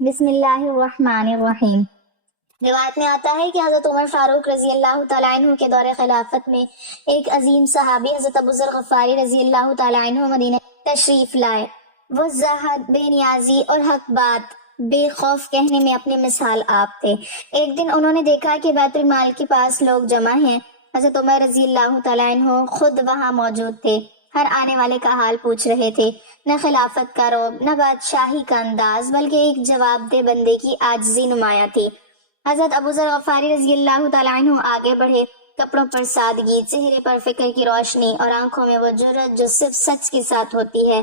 بسم اللہ الرحمن الرحیم۔ روایت میں آتا ہے کہ حضرت عمر فاروق رضی اللہ تعالیٰ عنہ کے دور خلافت میں ایک عظیم صحابی حضرت ابو ذر غفاری رضی اللہ تعالیٰ عنہ مدینہ تشریف لائے۔ وہ زاہد، بے نیازی اور حق بات بے خوف کہنے میں اپنی مثال آپ تھے۔ ایک دن انہوں نے دیکھا کہ بیت المال کے پاس لوگ جمع ہیں۔ حضرت عمر رضی اللہ تعالیٰ عنہ خود وہاں موجود تھے۔ ہر آنے والے کا حال پوچھ رہے تھے۔ نہ خلافت کا رعب، نہ بادشاہی کا انداز، بلکہ ایک جواب دہ بندے کی عاجزی نمایاں تھی۔ حضرت ابو ذر غفاری رضی اللہ تعالیٰ عنہ آگے بڑھے۔ کپڑوں پر سادگی، چہرے پر فکر کی روشنی اور آنکھوں میں وہ جرأت جو صرف سچ کے ساتھ ہوتی ہے۔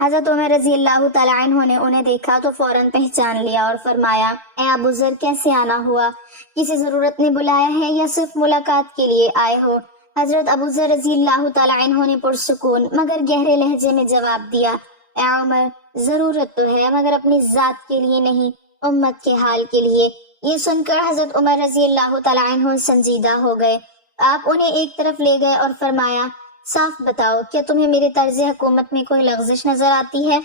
حضرت عمر رضی اللہ تعالیٰ عنہ نے انہیں دیکھا تو فوراً پہچان لیا اور فرمایا، اے ابو ذر، کیسے آنا ہوا؟ کسی ضرورت نے بلایا ہے یا صرف ملاقات کے لیے آئے ہو؟ حضرت ابو ذر رضی اللہ تعالیٰ عنہ نے پرسکون مگر گہرے لہجے میں جواب دیا، اے عمر، ضرورت تو ہے مگر اپنی ذات کے لیے نہیں، امت کے حال کے لیے۔ یہ سن کر حضرت عمر رضی اللہ تعالیٰ عنہ سنجیدہ ہو گئے۔ آپ انہیں ایک طرف لے گئے اور فرمایا، صاف بتاؤ، کیا تمہیں میرے طرز حکومت میں کوئی لغزش نظر آتی ہے؟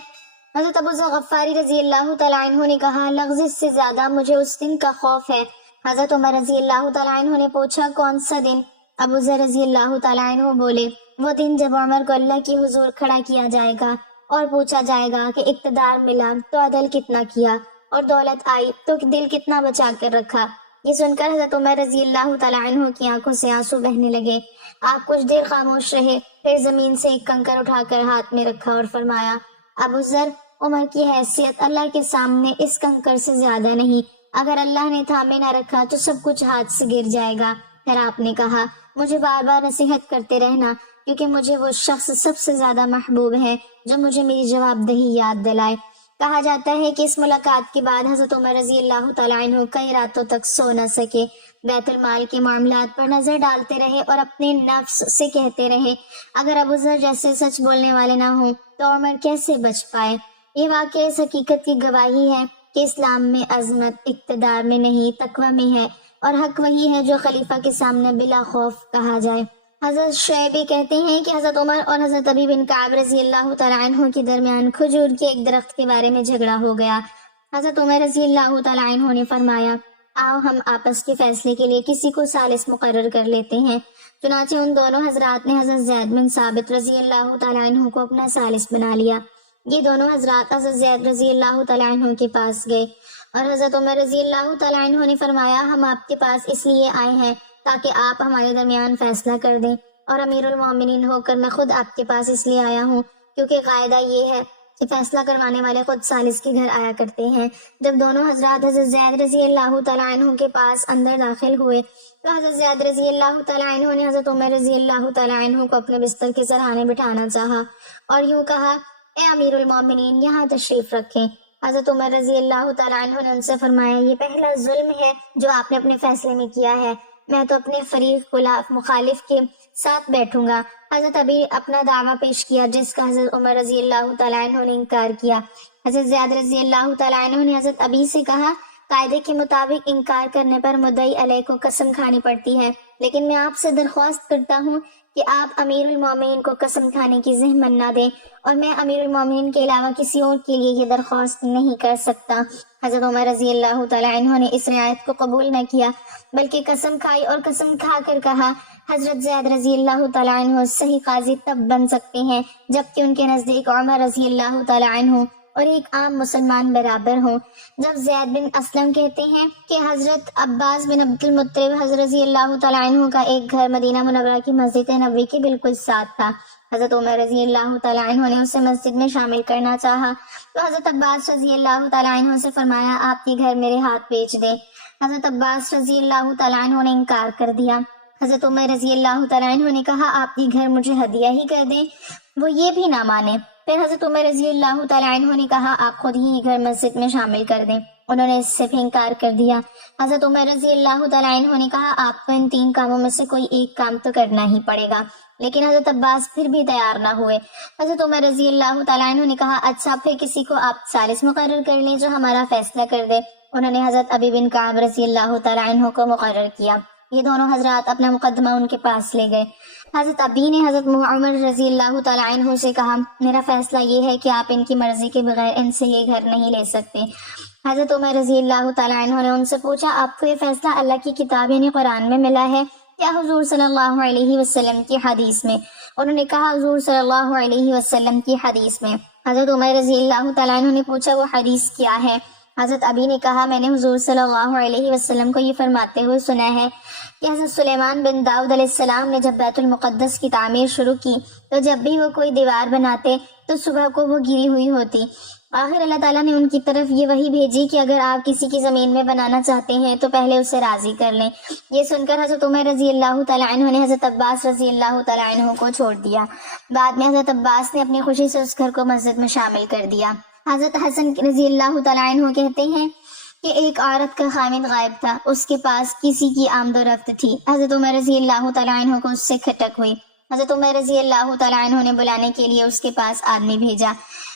حضرت ابو ذر غفاری رضی اللہ تعالیٰ عنہ نے کہا، لغزش سے زیادہ مجھے اس دن کا خوف ہے۔ حضرت عمر رضی اللہ تعالیٰ عنہ نے پوچھا، کون سا دن؟ ابو ذر رضی اللہ تعالیٰ عنہ بولے، وہ دن جب عمر کو اللہ کی حضور کھڑا کیا جائے گا اور پوچھا جائے گا کہ اقتدار ملا تو عدل کتنا کیا اور دولت آئی تو دل کتنا بچا کر رکھا۔ یہ سن کر حضرت عمر رضی اللہ تعالیٰ عنہ کی آنکھوں سے آنسو بہنے لگے۔ آپ کچھ دیر خاموش رہے، پھر زمین سے ایک کنکر اٹھا کر ہاتھ میں رکھا اور فرمایا، ابو ذر، عمر کی حیثیت اللہ کے سامنے اس کنکر سے زیادہ نہیں۔ اگر اللہ نے تھامے نہ رکھا تو سب کچھ ہاتھ سے گر جائے گا۔ پھر آپ نے کہا، مجھے بار بار نصیحت کرتے رہنا، کیونکہ مجھے وہ شخص سب سے زیادہ محبوب ہے جو مجھے میری جواب دہی یاد دلائے۔ کہا جاتا ہے کہ اس ملاقات کے بعد حضرت عمر رضی اللہ تعالیٰ عنہ کئی راتوں تک سو نہ سکے۔ بیت المال کے معاملات پر نظر ڈالتے رہے اور اپنے نفس سے کہتے رہے، اگر ابو ذر جیسے سچ بولنے والے نہ ہوں تو عمر کیسے بچ پائے؟ یہ واقعہ اس حقیقت کی گواہی ہے کہ اسلام میں عظمت اقتدار میں نہیں، تقوی میں ہے، اور حق وہی ہے جو خلیفہ کے سامنے بلا خوف کہا جائے۔ حضرت شعیبی کہتے ہیں کہ حضرت عمر اور حضرت ابی بن کعب رضی اللہ تعالیٰ عنہ کے درمیان کھجور کے ایک درخت کے بارے میں جھگڑا ہو گیا۔ حضرت عمر رضی اللہ تعالیٰ عنہ نے فرمایا، آؤ ہم آپس کے فیصلے کے لیے کسی کو ثالث مقرر کر لیتے ہیں۔ چنانچہ ان دونوں حضرات نے حضرت زید بن ثابت رضی اللہ تعالیٰ عنہ کو اپنا ثالث بنا لیا۔ یہ دونوں حضرات حضرت زید رضی اللہ تعالیٰ عنہ کے پاس گئے اور حضرت عمر رضی اللہ تعالیٰ عنہ نے فرمایا، ہم آپ کے پاس اس لیے آئے ہیں تاکہ آپ ہمارے درمیان فیصلہ کر دیں، اور امیر المومنین ہو کر میں خود آپ کے پاس اس لیے آیا ہوں کیونکہ قاعدہ یہ ہے کہ فیصلہ کروانے والے خود ثالث کے گھر آیا کرتے ہیں۔ جب دونوں حضرات حضرت زید رضی اللہ تعالیٰ عنہ کے پاس اندر داخل ہوئے تو حضرت زید رضی اللہ تعالیٰ عنہ نے حضرت عمر رضی اللہ تعالیٰ عنہ کو اپنے بستر کے سرہانے بٹھانا چاہا اور یوں کہا، اے امیر المومنین، یہاں تشریف رکھیں۔ حضرت عمر رضی اللہ تعالیٰ عنہ نے ان سے فرمایا، یہ پہلا ظلم ہے جو آپ نے اپنے فیصلے میں کیا ہے، میں تو اپنے فریق مخالف کے ساتھ بیٹھوں گا۔ حضرت ابی اپنا دعویٰ پیش کیا جس کا حضرت عمر رضی اللہ تعالیٰ عنہ نے انکار کیا۔ حضرت زید رضی اللہ تعالیٰ عنہ نے حضرت ابی سے کہا، قاعدے کے مطابق انکار کرنے پر مدعی علیہ کو قسم کھانی پڑتی ہے، لیکن میں آپ سے درخواست کرتا ہوں کہ آپ امیر المومنین کو قسم کھانے کی زحمت نہ دیں، اور میں امیر المومنین کے علاوہ کسی اور کے لیے یہ درخواست نہیں کر سکتا۔ حضرت عمر رضی اللہ تعالیٰ عنہ نے اس رعایت کو قبول نہ کیا بلکہ قسم کھائی اور قسم کھا کر کہا، حضرت زید رضی اللہ تعالیٰ عنہ صحیح قاضی تب بن سکتے ہیں جبکہ ان کے نزدیک عمر رضی اللہ تعالیٰ عنہ اور ایک عام مسلمان برابر ہوں۔ جب زید بن اسلم کہتے ہیں کہ حضرت عباس بن عبد المطلب حضرت رضی اللہ تعالیٰ عنہ کا ایک گھر مدینہ منورہ کی مسجد نبوی کے بالکل ساتھ تھا، حضرت عمر رضی اللہ تعالیٰ عنہ نے اسے مسجد میں شامل کرنا چاہا تو حضرت عباس رضی اللہ تعالیٰ عنہ سے فرمایا، آپ یہ گھر میرے ہاتھ بیچ دیں۔ حضرت عباس رضی اللہ تعالیٰ عنہ نے انکار کر دیا۔ حضرت عمر رضی اللہ تعالیٰ عنہ نے کہا، آپ یہ گھر مجھے ہدیہ ہی کر دیں۔ وہ یہ بھی نہ مانے۔ پھر حضرت عمر رضی اللہ تعالیٰ عنہ نے کہا، آپ خود ہی یہ گھر مسجد میں شامل کر دیں۔ انہوں نے اس سے بھی انکار کر دیا۔ حضرت عمر رضی اللہ تعالیٰ عنہ نے کہا، آپ کو ان 3 کاموں میں سے کوئی ایک کام تو کرنا ہی پڑے گا، لیکن حضرت عباس پھر بھی تیار نہ ہوئے۔ حضرت عمر رضی اللہ تعالیٰ عنہ نے کہا، اچھا پھر کسی کو آپ ثالث مقرر کر لیں جو ہمارا فیصلہ کر دے۔ انہوں نے حضرت ابی بن کعب رضی اللہ تعالیٰ عنہ کو مقرر کیا۔ یہ دونوں حضرات اپنا مقدمہ ان کے پاس لے گئے۔ حضرت ابی نے حضرت عمر رضی اللہ تعالیٰ عنہ سے کہا، میرا فیصلہ یہ ہے کہ آپ ان کی مرضی کے بغیر ان سے یہ گھر نہیں لے سکتے۔ حضرت عمر رضی اللہ تعالیٰ عنہ نے ان سے پوچھا آپ کو یہ فیصلہ اللہ کی کتاب یعنی قرآن میں ملا ہے یا حضور صلی اللہ علیہ وسلم کی حدیث میں؟ انہوں نے کہا حضور صلی اللہ علیہ وسلم کی حدیث میں۔ حضرت عمر رضی اللہ تعالیٰ عنہ نے پوچھا وہ حدیث کیا ہے؟ حضرت ابی نے کہا میں نے حضور صلی اللہ علیہ وسلم کو یہ فرماتے ہوئے سنا ہے کہ حضرت سلیمان بن داؤد علیہ السلام نے جب بیت المقدس کی تعمیر شروع کی تو جب بھی وہ کوئی دیوار بناتے تو صبح کو وہ گری ہوئی ہوتی۔ آخر اللہ تعالیٰ نے ان کی طرف یہ وحی بھیجی کہ اگر آپ کسی کی زمین میں بنانا چاہتے ہیں تو پہلے اسے راضی کر لیں۔ یہ سن کر حضرت عمر رضی اللہ تعالیٰ عنہ نے حضرت عباس رضی اللہ تعالیٰ عنہ کو چھوڑ دیا۔ بعد میں حضرت عباس نے اپنی خوشی سے اس گھر کو مسجد میں شامل کر دیا۔ حضرت حسن رضی اللہ تعالیٰ عنہ کہتے ہیں کہ ایک عورت کا خامد غائب تھا، اس کے پاس کسی کی آمد و رفت تھی۔ حضرت عمر رضی اللہ تعالیٰ عنہ کو اس سے کھٹک ہوئی۔ حضرت عمر رضی اللہ تعالیٰ عنہ نے بلانے کے لیے اس کے پاس آدمی بھیجا۔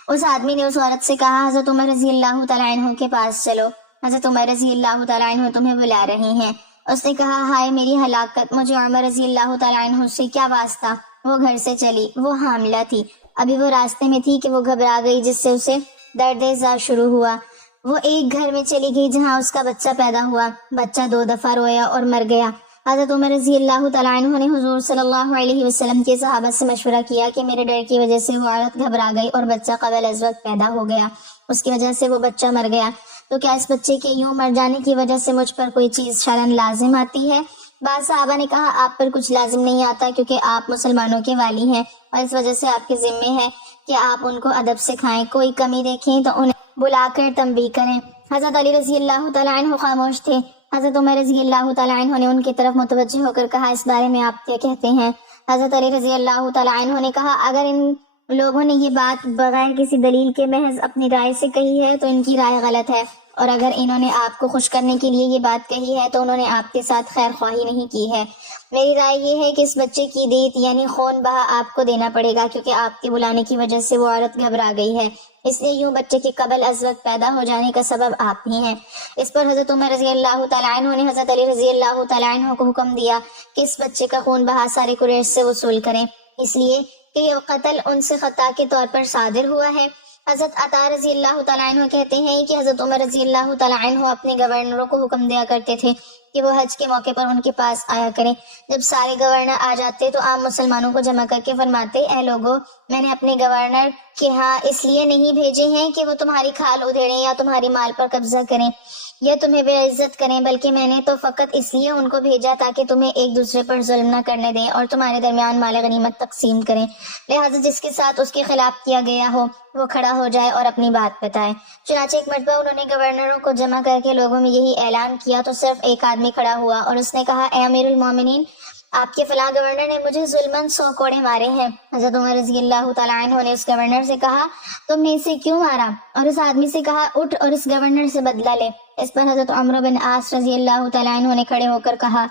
اس آدمی نے اس عورت سے کہا حضرت عمر رضی اللہ تعالیٰ عنہ کے پاس چلو، حضرت عمر رضی اللہ تعالیٰ عنہ تمہیں بلا رہے ہیں۔ اس نے کہا ہائے میری ہلاکت، مجھے عمر رضی اللہ تعالیٰ عنہ سے کیا واسطہ؟ وہ گھر سے چلی، وہ حاملہ تھی، ابھی وہ راستے میں تھی کہ وہ گھبرا گئی جس سے اسے درد زا شروع ہوا۔ وہ ایک گھر میں چلی گئی جہاں اس کا بچہ پیدا ہوا، بچہ 2 دفعہ رویا اور مر گیا۔ حضرت عمر رضی اللہ تعالیٰ عنہ نے حضور صلی اللہ علیہ وسلم کے صحابہ سے مشورہ کیا کہ میرے ڈر کی وجہ سے وہ عورت گھبرا گئی اور بچہ قبل از وقت پیدا ہو گیا، اس کی وجہ سے وہ بچہ مر گیا، تو کیا اس بچے کے یوں مر جانے کی وجہ سے مجھ پر کوئی چیز شرعاً لازم آتی ہے؟ بعض صحابہ نے کہا آپ پر کچھ لازم نہیں آتا کیونکہ آپ مسلمانوں کے والی ہیں اور اس وجہ سے آپ کے ذمے ہے کہ آپ ان کو ادب سکھائیں، کوئی کمی دیکھیں تو انہیں بلا کر تنبیہ کریں۔ حضرت علی رضی اللہ تعالیٰ عنہ خاموش تھے۔ حضرت عمر رضی اللہ تعالیٰ عنہ نے ان کی طرف متوجہ ہو کر کہا اس بارے میں آپ کیا کہتے ہیں؟ حضرت علی رضی اللہ تعالیٰ عنہ نے کہا اگر ان لوگوں نے یہ بات بغیر کسی دلیل کے محض اپنی رائے سے کہی ہے تو ان کی رائے غلط ہے، اور اگر انہوں نے آپ کو خوش کرنے کے لیے یہ بات کہی ہے تو انہوں نے آپ کے ساتھ خیر خواہی نہیں کی ہے۔ میری رائے یہ ہے کہ اس بچے کی دیت یعنی خون بہا آپ کو دینا پڑے گا کیونکہ آپ کے بلانے کی وجہ سے وہ عورت گھبرا گئی ہے، اس لیے یوں بچے کے قبل از وقت پیدا ہو جانے کا سبب آپ ہی ہیں۔ اس پر حضرت عمر رضی اللہ تعالیٰ عنہ نے حضرت علی رضی اللہ تعالیٰ عنہ کو حکم دیا کہ اس بچے کا خون بہا سارے قریش سے وصول کریں، اس لیے کہ یہ قتل ان سے خطا کے طور پر صادر ہوا ہے۔ حضرت عطا رضی اللہ تعالیٰ عنہ کہتے ہیں کہ حضرت عمر رضی اللہ تعالیٰ عنہ اپنے گورنروں کو حکم دیا کرتے تھے کہ وہ حج کے موقع پر ان کے پاس آیا کریں۔ جب سارے گورنر آ جاتے تو عام مسلمانوں کو جمع کر کے فرماتے اے لوگو، میں نے اپنے گورنر کے ہاں اس لیے نہیں بھیجے ہیں کہ وہ تمہاری کھال ادھیڑیں یا تمہاری مال پر قبضہ کریں یا تمہیں بے عزت کریں، بلکہ میں نے تو فقط اس لیے ان کو بھیجا تاکہ تمہیں ایک دوسرے پر ظلم نہ کرنے دیں اور تمہارے درمیان مال غنیمت تقسیم کریں، لہٰذا جس کے ساتھ اس کے خلاف کیا گیا ہو وہ کھڑا ہو جائے اور اپنی بات بتائے۔ چنانچہ ایک مرتبہ انہوں نے گورنروں کو جمع کر کے لوگوں میں یہی اعلان کیا تو صرف ایک آدمی کھڑا ہوا اور اس نے کہا اے امیر المومنین، آپ کے فلاں گورنر نے مجھے ظلماً 100 کوڑے مارے ہیں۔ حضرت عمر رضی اللہ تعالیٰ عنہ نے اس گورنر سے کہا تم نے اسے کیوں مارا؟ اور اس آدمی سے کہا اٹھ اور اس گورنر سے بدلہ لے۔ اس پر حضرت عمرو بن عاص رضی اللہ تعالیٰ عنہ نے کھڑے ہو کر کہا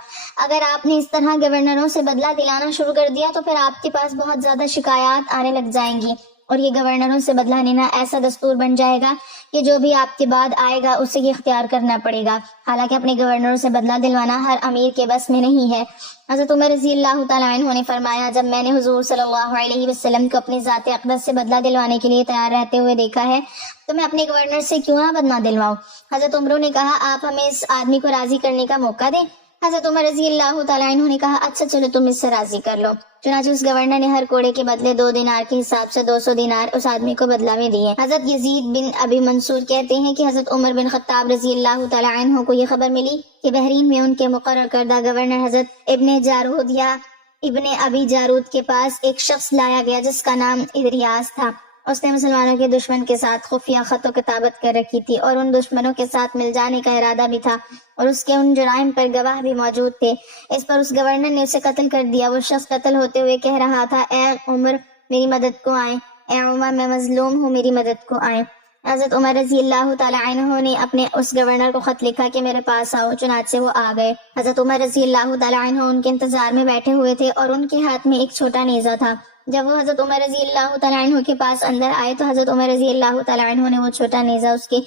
اگر آپ نے اس طرح گورنروں سے بدلہ دلانا شروع کر دیا تو پھر آپ کے پاس بہت زیادہ شکایات آنے لگ جائیں گی اور یہ گورنروں سے بدلہ لینا ایسا دستور بن جائے گا کہ جو بھی آپ کے بعد آئے گا اسے یہ اختیار کرنا پڑے گا، حالانکہ اپنے گورنروں سے بدلہ دلوانا ہر امیر کے بس میں نہیں ہے۔ حضرت عمر رضی اللہ تعالیٰ عنہ نے فرمایا جب میں نے حضور صلی اللہ علیہ وسلم کو اپنی ذات اقدس سے بدلہ دلوانے کے لیے تیار رہتے ہوئے دیکھا ہے تو میں اپنے گورنر سے کیوں نہ بدلہ دلواؤں؟ حضرت عمر نے کہا آپ ہمیں اس آدمی کو راضی کرنے کا موقع دیں۔ حضرت عمر رضی اللہ تعالیٰ عنہ نے کہا اچھا چلو تم اس سے راضی کر لو۔ چنانچہ اس گورنر نے ہر کوڑے کے بدلے 2 دینار کے حساب سے 200 دینار اس آدمی کو بدلہ میں دیے۔ حضرت یزید بن ابی منصور کہتے ہیں کہ حضرت عمر بن خطاب رضی اللہ تعالیٰ عنہ کو یہ خبر ملی کہ بحرین میں ان کے مقرر کردہ گورنر حضرت ابن جارود یا ابن ابی جارود کے پاس ایک شخص لایا گیا جس کا نام ادریاس تھا۔ اس نے مسلمانوں کے دشمن کے ساتھ خفیہ خط و کتابت کر رکھی تھی اور ان دشمنوں کے ساتھ مل جانے کا ارادہ بھی تھا اور اس کے ان جرائم پر گواہ بھی موجود تھے۔ اس پر اس گورنر نے اسے قتل کر دیا۔ وہ شخص قتل ہوتے ہوئے کہہ رہا تھا اے عمر میری مدد کو آئیں، اے عمر میں مظلوم ہوں میری مدد کو آئیں۔ حضرت عمر رضی اللہ تعالیٰ عنہ نے اپنے اس گورنر کو خط لکھا کہ میرے پاس آؤ، چنانچہ وہ آ گئے۔ حضرت عمر رضی اللہ تعالیٰ عنہ ان کے انتظار میں بیٹھے ہوئے تھے اور ان کے ہاتھ میں ایک چھوٹا نیزہ تھا۔ جب وہ حضرت عمر رضی اللہ تعالیٰ عنہ کے پاس اندر آئے تو حضرت عمر رضی اللہ تعالیٰ عنہ نے وہ چھوٹا نیزہ اس کے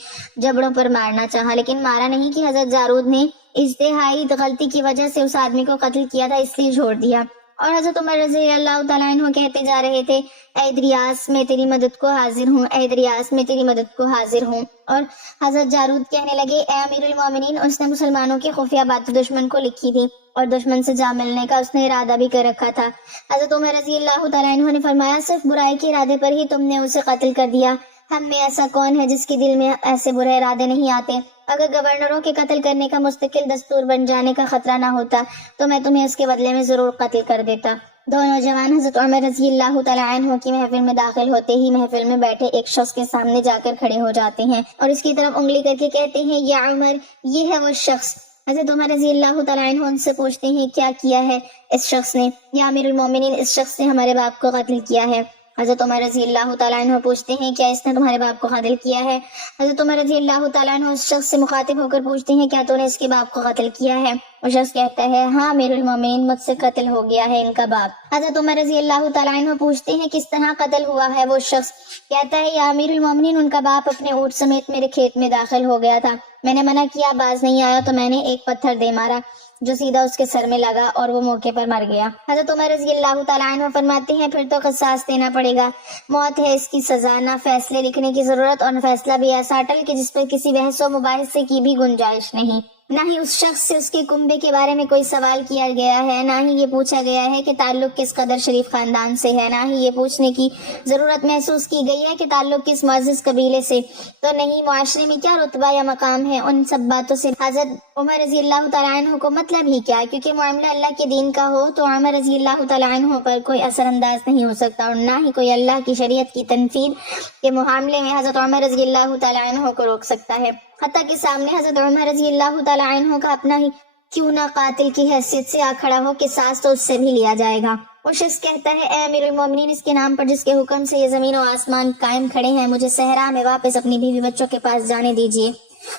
جبڑوں پر مارنا چاہا لیکن مارا نہیں کہ حضرت جارود نے اجتہائی غلطی کی وجہ سے اس آدمی کو قتل کیا تھا اس لیے چھوڑ دیا۔ اور حضرت عمر رضی اللہ تعالیٰ عنہ کہتے جا رہے تھے اے دریاس میں تیری مدد کو حاضر ہوں، اے دریاس میں تیری مدد کو حاضر ہوں۔ اور حضرت جارود کہنے لگے اے امیر المومنین، اس نے مسلمانوں کی خفیہ باتیں دشمن کو لکھی تھی اور دشمن سے جا ملنے کا اس نے ارادہ بھی کر رکھا تھا۔ حضرت عمر رضی اللہ تعالیٰ عنہ نے فرمایا صرف برائی کے ارادے پر ہی تم نے اسے قتل کر دیا، ہم میں ایسا کون ہے جس کے دل میں ایسے برے ارادے نہیں آتے؟ اگر گورنروں کے قتل کرنے کا مستقل دستور بن جانے کا خطرہ نہ ہوتا تو میں تمہیں اس کے بدلے میں ضرور قتل کر دیتا۔ دو نوجوان حضرت عمر رضی اللہ تعالیٰ عنہ کی محفل میں داخل ہوتے ہی محفل میں بیٹھے ایک شخص کے سامنے جا کر کھڑے ہو جاتے ہیں اور اس کی طرف انگلی کر کے کہتے ہیں یا عمر، یہ ہے وہ شخص۔ حضرت عمر رضی اللہ تعالیٰ عنہ ان سے پوچھتے ہیں کیا کیا ہے اس شخص نے؟ یا امیر المومنین، اس شخص نے ہمارے باپ کو قتل کیا ہے۔ حضرت عمر رضی اللہ تعالیٰ عنہ پوچھتے ہیں کیا اس نے تمہارے باپ کو قتل کیا ہے؟ حضرت عمر رضی اللہ تعالیٰ عنہ اس شخص سے مخاطب ہو کر پوچھتے ہیں کیا تو نے اس کے باپ کو قتل کیا ہے؟ وہ شخص کہتا ہے ہاں امیر المومنین، مجھ سے قتل ہو گیا ہے ان کا باپ۔ حضرت عمر رضی اللہ تعالیٰ عنہ پوچھتے ہیں کس طرح قتل ہوا ہے؟ وہ شخص کہتا ہے یا امیر المومنین، ان کا باپ اپنے اونٹ سمیت میرے کھیت میں داخل ہو گیا تھا، میں نے منع کیا، باز نہیں آیا تو میں نے ایک پتھر دے مارا جو سیدھا اس کے سر میں لگا اور وہ موقع پر مر گیا۔ حضرت عمر رضی اللہ تعالیٰ عنہ فرماتے ہیں پھر تو قصاص دینا پڑے گا، موت ہے اس کی سزا، نہ فیصلے لکھنے کی ضرورت اور نہ فیصلہ بھی ایسا اٹل کہ جس پر کسی بحث و مباحثے کی بھی گنجائش نہیں۔ نہ ہی اس شخص سے اس کے کنبے کے بارے میں کوئی سوال کیا گیا ہے، نہ ہی یہ پوچھا گیا ہے کہ تعلق کس قدر شریف خاندان سے ہے، نہ ہی یہ پوچھنے کی ضرورت محسوس کی گئی ہے کہ تعلق کس معزز قبیلے سے تو نہیں، معاشرے میں کیا رتبہ یا مقام ہے۔ ان سب باتوں سے حضرت عمر رضی اللہ تعالیٰ عنہ کو مطلب ہی کیا؟ کیونکہ معاملہ اللہ کے دین کا ہو تو عمر رضی اللہ تعالیٰ عنہ پر کوئی اثر انداز نہیں ہو سکتا، اور نہ ہی کوئی اللہ کی شریعت کی تنفیذ کے معاملے میں حضرت عمر رضی اللہ تعالیٰ عنہ کو روک سکتا ہے، حتیٰ کہ سامنے حضرت عمر رضی اللہ تعالیٰ عنہ کا اپنا ہی کیوں نہ قاتل کی حیثیت سے آ کھڑا ہو، قصاص تو اس سے بھی لیا جائے گا۔ وہ شخص کہتا ہے اے امیر المومنین، اس کے نام پر جس کے حکم سے یہ زمین و آسمان قائم کھڑے ہیں، مجھے صحرا میں واپس اپنی بیوی بچوں کے پاس جانے دیجیے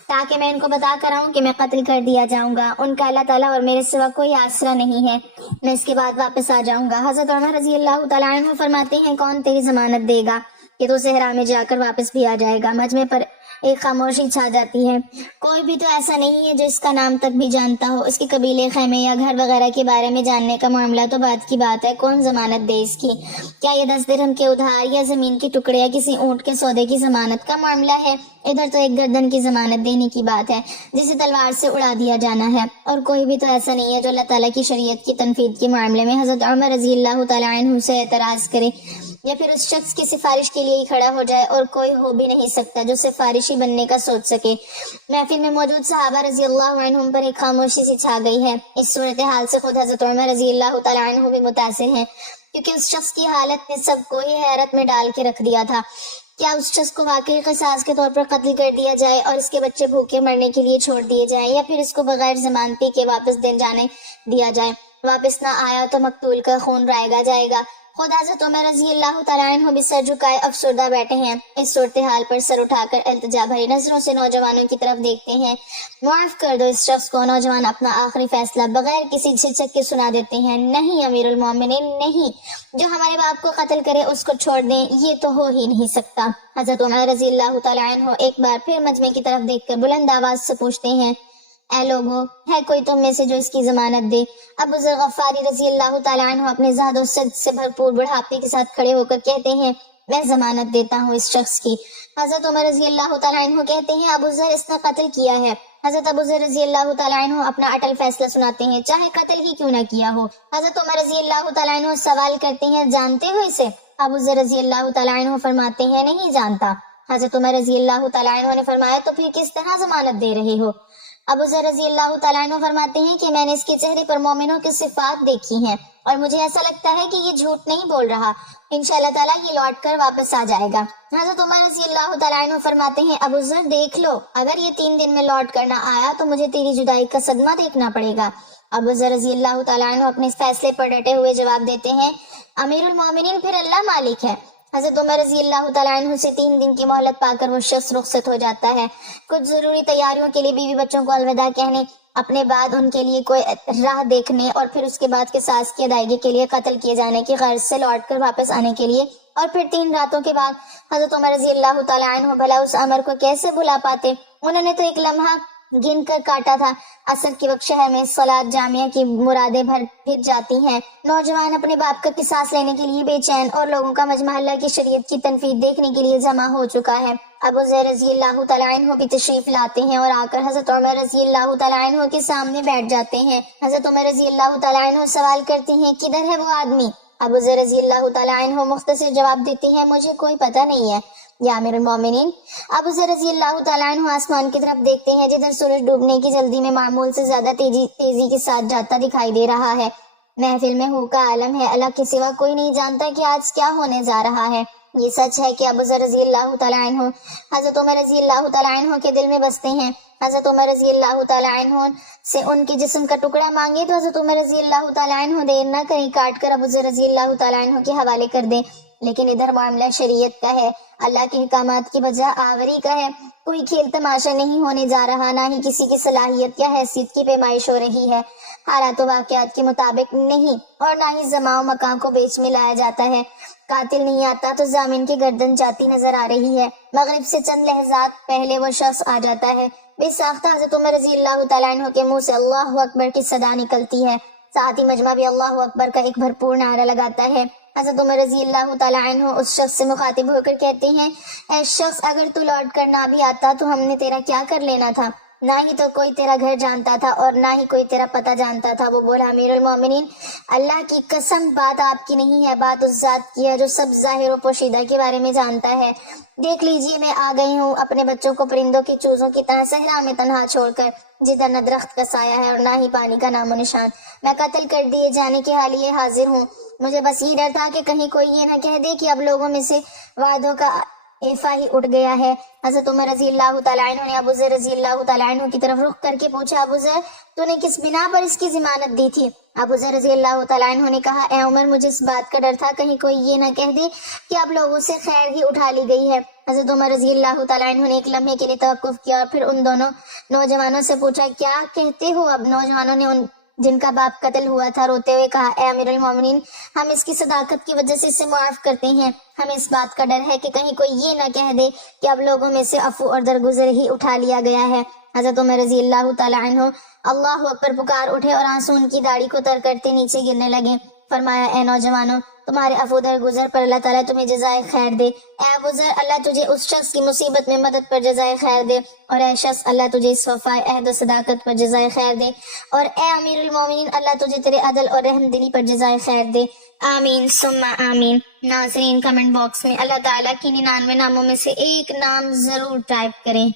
تاکہ میں ان کو بتا کر آؤں کہ میں قتل کر دیا جاؤں گا، ان کا اللہ تعالیٰ اور میرے سوا کوئی آسرا نہیں ہے، میں اس کے بعد واپس آ جاؤں گا۔ حضرت عمر رضی اللہ تعالیٰ عنہ فرماتے ہیں کون تیری ضمانت دے گا کہ تو صحرا میں جا کر واپس بھی آ جائے گا؟ مجمع پر ایک خاموشی چھا جاتی ہے، کوئی بھی تو ایسا نہیں ہے جو اس کا نام تک بھی جانتا ہو، اس کے قبیلے، خیمے یا گھر وغیرہ کے بارے میں جاننے کا معاملہ تو بات کی بات ہے، کون ضمانت دے اس کی؟ کیا یہ 10 درہم کے ادھار یا زمین کے ٹکڑے یا کسی اونٹ کے سودے کی ضمانت کا معاملہ ہے؟ ادھر تو ایک گردن کی ضمانت دینے کی بات ہے جسے تلوار سے اڑا دیا جانا ہے، اور کوئی بھی تو ایسا نہیں ہے جو اللہ تعالیٰ کی شریعت کی تنفیذ کے معاملے میں حضرت عمر رضی اللہ تعالیٰ عنہ سے اعتراض کرے یا پھر اس شخص کی سفارش کے لیے ہی کھڑا ہو جائے، اور کوئی ہو بھی نہیں سکتا جو سفارشی بننے کا سوچ سکے۔ محفل میں موجود صحابہ رضی اللہ عنہم پر ایک خاموشی سی چھا گئی ہے۔ اس صورتحال سے خود حضرت عمر رضی اللہ تعالیٰ عنہ بھی متاثر ہیں، کیونکہ اس شخص کی حالت نے سب کو ہی حیرت میں ڈال کے رکھ دیا تھا۔ کیا اس شخص کو واقعی قصاص کے طور پر قتل کر دیا جائے اور اس کے بچے بھوکے مرنے کے لیے چھوڑ دیے جائیں، یا پھر اس کو بغیر ضمانتی کے واپس دے جانے دیا جائے؟ واپس نہ آیا تو مقتول کا خون رائگا جائے گا۔ خود حضرت عمر رضی اللہ تعالیٰ عنہ بھی سر جھکائے افسردہ بیٹھے ہیں۔ اس صورتحال پر سر اٹھا کر التجا بھری نظروں سے نوجوانوں کی طرف دیکھتے ہیں۔ معاف کر دو اس شخص کو۔ نوجوان اپنا آخری فیصلہ بغیر کسی جھجک کے سنا دیتے ہیں۔ نہیں امیر المومنین، نہیں، جو ہمارے باپ کو قتل کرے اس کو چھوڑ دیں، یہ تو ہو ہی نہیں سکتا۔ حضرت عمر رضی اللہ تعالیٰ عنہ ایک بار پھر مجمع کی طرف دیکھ کر بلند آواز سے پوچھتے ہیں اے لوگو، ہے کوئی تم میں سے جو اس کی ضمانت دے؟ ابو ذر غفاری رضی اللہ تعالیٰ عنہ اپنے زہد و سد سے بھرپور بڑھاپے کے ساتھ کھڑے ہو کر کہتے ہیں میں ضمانت دیتا ہوں اس شخص کی۔ حضرت عمر رضی اللہ تعالیٰ عنہ کہتے ہیں ابو ذر، اس نے قتل کیا ہے۔ حضرت ابو ذر رضی اللہ تعالیٰ عنہ اپنا اٹل فیصلہ سناتے ہیں، چاہے قتل ہی کیوں نہ کیا ہو۔ حضرت عمر رضی اللہ تعالیٰ عنہ سوال کرتے ہیں جانتے ہو اسے؟ ابو ذر رضی اللہ تعالیٰ عنہ فرماتے ہیں نہیں جانتا۔ حضرت عمر رضی اللہ تعالیٰ عنہ نے فرمایا تو پھر کس طرح ضمانت دے رہے ہو؟ ابو ذر رضی اللہ تعالیٰ عنہ فرماتے ہیں کہ میں نے اس کے چہرے پر مومنوں کی صفات دیکھی ہیں اور مجھے ایسا لگتا ہے کہ یہ جھوٹ نہیں بول رہا، انشاءاللہ تعالیٰ یہ لوٹ کر واپس آ جائے گا۔ حضرت عمر رضی اللہ تعالیٰ عنہ فرماتے ہیں ابو ذر دیکھ لو، اگر یہ 3 دن میں لوٹ کر نہ آیا تو مجھے تیری جدائی کا صدمہ دیکھنا پڑے گا۔ ابو ذر رضی اللہ تعالیٰ عنہ اپنے اس فیصلے پر ڈٹے ہوئے جواب دیتے ہیں امیر المومنین، پھر اللہ مالک ہے۔ حضرت عمر رضی اللہ تعالیٰ عنہ سے 3 دن کی مہلت پا کر وہ شخص رخصت ہو جاتا ہے۔ کچھ ضروری تیاریوں کے لیے بیوی بچوں کو الوداع کہنے، اپنے بعد ان کے لیے کوئی راہ دیکھنے، اور پھر اس کے بعد قصاص کی ادائیگی کے لیے قتل کیے جانے کی غرض سے لوٹ کر واپس آنے کے لیے، اور پھر 3 راتوں کے بعد حضرت عمر رضی اللہ تعالیٰ عنہ بھلا اس امر کو کیسے بھلا پاتے؟ انہوں نے تو ایک لمحہ گن کر کاٹا تھا۔ عصر کے وقت شہر میں صلاۃ جامعہ کی مرادیں پھر جاتی ہیں۔ نوجوان اپنے باپ کا قصاص لینے کے لیے بے چین اور لوگوں کا مجمع اللہ کی شریعت کی تنفیذ دیکھنے کے لیے جمع ہو چکا ہے۔ ابو ذر رضی اللہ تعالیٰ عنہ بھی تشریف لاتے ہیں اور آ کر حضرت عمر رضی اللہ تعالیٰ عنہ کے سامنے بیٹھ جاتے ہیں۔ حضرت عمر رضی اللہ تعالیٰ عنہ سوال کرتے ہیں، کدھر ہے وہ آدمی؟ ابو ذر رضی اللہ تعالیٰ عنہ مختصر جواب دیتے ہیں، مجھے کوئی پتہ نہیں ہے یا امیر المومنین۔ ابو ذر رضی اللہ تعالیٰ عنہ آسمان کی طرف دیکھتے ہیں جدھر سورج ڈوبنے کی جلدی میں معمول سے زیادہ تیزی کے ساتھ جاتا دکھائی دے رہا ہے۔ محفل میں ہو کا عالم ہے، اللہ کے سوا کوئی نہیں جانتا کہ آج کیا ہونے جا رہا ہے۔ یہ سچ ہے کہ ابو ذر رضی اللہ تعالیٰ عنہ حضرت عمر رضی اللہ تعالیٰ عنہ کے دل میں بستے ہیں۔ حضرت عمر رضی اللہ تعالیٰ عنہ سے ان کے جسم کا ٹکڑا مانگے تو حضرت عمر رضی اللہ تعالیٰ عنہ دیر نہ کریں، کاٹ کر ابو ذر رضی اللہ تعالیٰ عنہ کے حوالے کر دیں۔ لیکن ادھر معاملہ شریعت کا ہے، اللہ کے احکامات کی بجا آوری کا ہے۔ کوئی کھیل تماشا نہیں ہونے جا رہا، نہ ہی کسی کی صلاحیت یا حیثیت کی پیمائش ہو رہی ہے۔ حالات و واقعات کے مطابق نہیں، اور نہ ہی زمان و مکان کو بیچ میں لایا جاتا ہے۔ قاتل نہیں آتا تو ضامن کی گردن جاتی نظر آ رہی ہے۔ مغرب سے چند لحظات پہلے وہ شخص آ جاتا ہے۔ بے ساختہ حضرت عمر رضی اللہ تعالیٰ عنہ کے منہ سے اللہ اکبر کی صدا نکلتی ہے، ساتھ ہی مجمع بھی اللہ اکبر کا ایک بھرپور نعرہ لگاتا ہے۔ حضرت عمر رضی اللہ تعالیٰ عنہ اس شخص سے مخاطب ہو کر کہتے ہیں، اے شخص، اگر تو لوٹ کر نہ بھی آتا تو ہم نے تیرا کیا کر لینا تھا؟ نہ ہی تو کوئی تیرا گھر جانتا تھا اور نہ ہی کوئی تیرا پتہ جانتا تھا۔ وہ بولا، امیر المومنین، اللہ کی قسم، بات آپ کی نہیں ہے، بات اس ذات کی ہے جو سب ظاہر و پوشیدہ کے بارے میں جانتا ہے۔ دیکھ لیجئے، میں آ گئی ہوں اپنے بچوں کو پرندوں کی چوزوں کی طرح صحرا میں تنہا چھوڑ کر، جدھر نہ درخت کا سایہ ہے اور نہ ہی پانی کا نام و نشان۔ میں قتل کر دیے جانے کے حالیے حاضر ہوں۔ مجھے بس یہ ڈر تھا کہ کہیں کوئی یہ نہ کہہ دے کہ اب لوگوں میں سے وعدوں کا ایفا ہی اٹھ گیا ہے۔ حضرت عمر رضی اللہ تعالیٰ عنہ نے ابو ذر رضی اللہ تعالیٰ عنہ کی طرف رخ کر کے پوچھا، ابو ذر، تو نے کس بنا پر اس کی ضمانت دی تھی؟ ابو ذر رضی اللہ تعالیٰ عنہ نے کہا، اے عمر، مجھے اس بات کا ڈر تھا کہیں کوئی یہ نہ کہہ دے کہ اب لوگوں سے خیر ہی اٹھا لی گئی ہے۔ حضرت عمر رضی اللہ تعالیٰ عنہ نے ایک لمحے کے لیے توقف کیا اور پھر ان دونوں نوجوانوں سے پوچھا، کیا کہتے ہو؟ اب نوجوانوں نے جن کا باپ قتل ہوا تھا روتے ہوئے کہا، اے امیر المومنین، ہم اس کی صداقت کی وجہ سے اسے معاف کرتے ہیں۔ ہمیں اس بات کا ڈر ہے کہ کہیں کوئی یہ نہ کہہ دے کہ اب لوگوں میں سے عفو اور درگزر ہی اٹھا لیا گیا ہے۔ حضرت عمر رضی اللہ تعالیٰ عنہ اللہ اکبر پکار اٹھے اور آنسو ان کی داڑھی کو تر کرتے نیچے گرنے لگے۔ فرمایا، اے نوجوانوں، تمہارے عفو درگزر پر اللہ تعالیٰ تمہیں جزائے خیر دے۔ اے ابو ذر، اللہ تجھے اس شخص کی مصیبت میں مدد پر جزائے خیر دے، اور اے شخص، اللہ تجھے اس وفائے عہد و صداقت پر جزائے خیر دے، اور اے امیر المومنین، اللہ تجھے تیرے عدل اور رحم دلی پر جزائے خیر دے۔ آمین ثم آمین۔ ناظرین، کمنٹ باکس میں اللہ تعالیٰ کی 99 ناموں میں سے ایک نام ضرور ٹائپ کریں۔